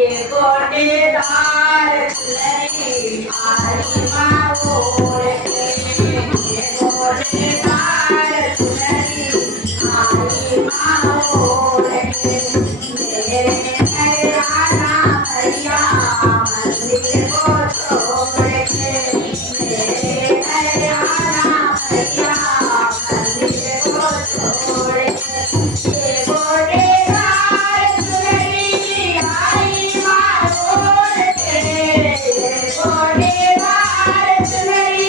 ये गोटेदार सुनरी आई माँ बोल के, ये गोटेदार सुनरी आई माँ बोल के। मेरे नैना भैया मंदिर को छोड़ के, मेरे नैना भैया मंदिर को छोड़ के। ये गोटेदार सुनरी आई माँ बोल के, ये गोटेदार सुनरी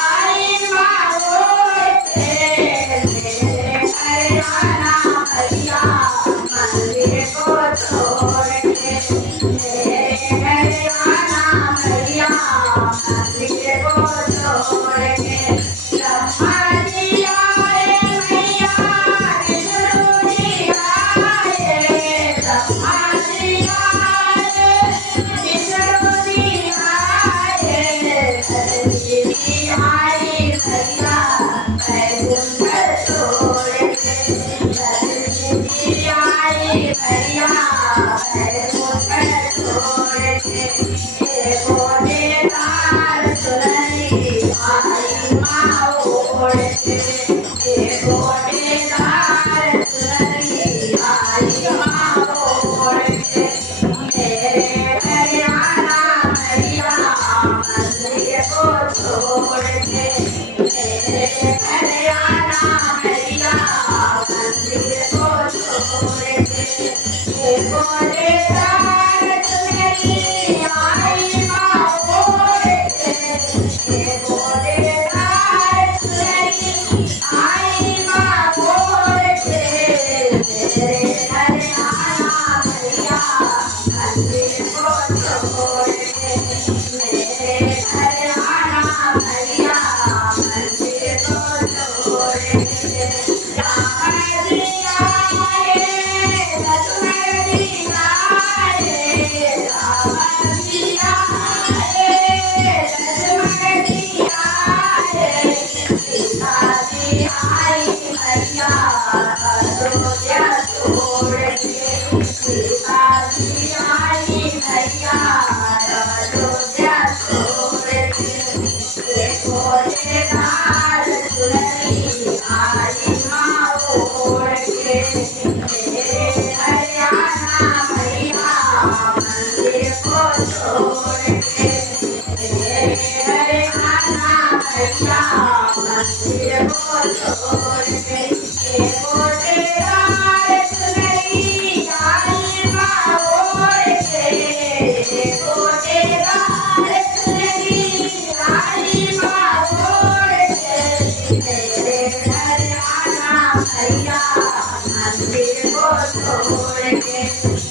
आई माँ बोल के। मेरे नैना भैया मंदिर को छोड़ के, मेरे नैना भैया मंदिर को छोड़ के। ब्रह्मा जी आए मैया विष्णु जी आए, ब्रह्मा जी आए विष्णु जी आए, धरती जी आई भैया बैकुंठ छोड़ के, धरती जी आई भैया बैकुंठ छोड़ के। ये गोटेदार सुनरी आई माँ बोल के, ये गोटेदार सुनरी आई माँ बोल के। मेरे नैना भैया मंदिर को छोड़ के, मेरे नैना भैया मंदिर को छोड़ के। ये गोटेदार सुनरी आई माँ बोल के, ये गोटेदार सुनरी आई माँ बोल के। मेरे नैना भैया मंदिर को छोड़ के, मेरे नैना भैया मंदिर को छोड़ के। राम जी आए लक्ष्मण जी आए, राम जी आए लक्ष्मण जी आए, सीता जी आई भैया अयोध्या छोड़ के, सीता जी आई भैया अयोध्या छोड़ के। ये गोटेदार सुनरी आई माँ बोल के, मेरे नैना भैया मंदिर को छोड़ के, मेरे नैना भैया मंदिर को छोड़ के। ये गोटेदार सुनरी आई माँ बोल के, ये गोटेदार सुनरी आई माँ बोल के। मेरे नैना भैया मंदिर को छोड़ के,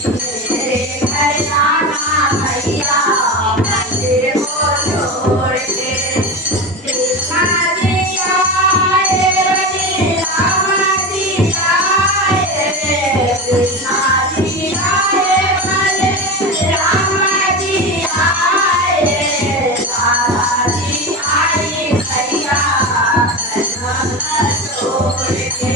मेरे नैना भैया मंदिर को छोड़ के। कृष्णा जी आए राम जी आए, कृष्णा जी आए राम जी आए, राधा जी आई भैया छोड़ के।